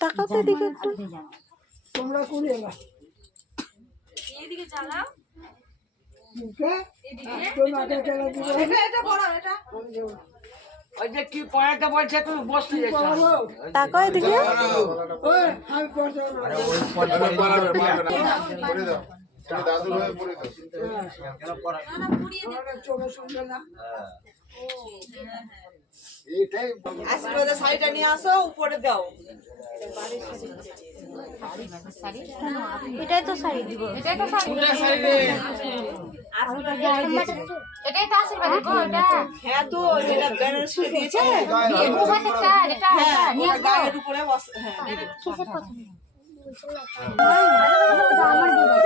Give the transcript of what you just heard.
তাকাতে দিকে একটু তোমরা কোন এলা এইদিকে চালাও মুখে তো নাকে কেলা দিবে এটা বড় এটা ওই যে কি পড়াতে বলছে তুমি বসতে যাচ্ছ তাকাও এদিকে ওই আমি পড়তে না আরে ওই পড়াবে পড়ে দাও তুমি দাদু ভাই পড়ে দাও কেন পড়া না পুড়িয়ে দে আমার চোখে শুনবে না এইটাই আশীর্বাদের শাড়িটা নিয়ে আসো উপরে দাও এটাই তো শাড়ি দিব এটাই তো শাড়ি এটাই তো আশীর্বাদ গো এটা হ্যাঁ তো যেটা বেনারসি দিয়েছে এটা এটা নিয়ে আসো গায়ের উপরে বস হ্যাঁ কিসের কথা আমার দিদি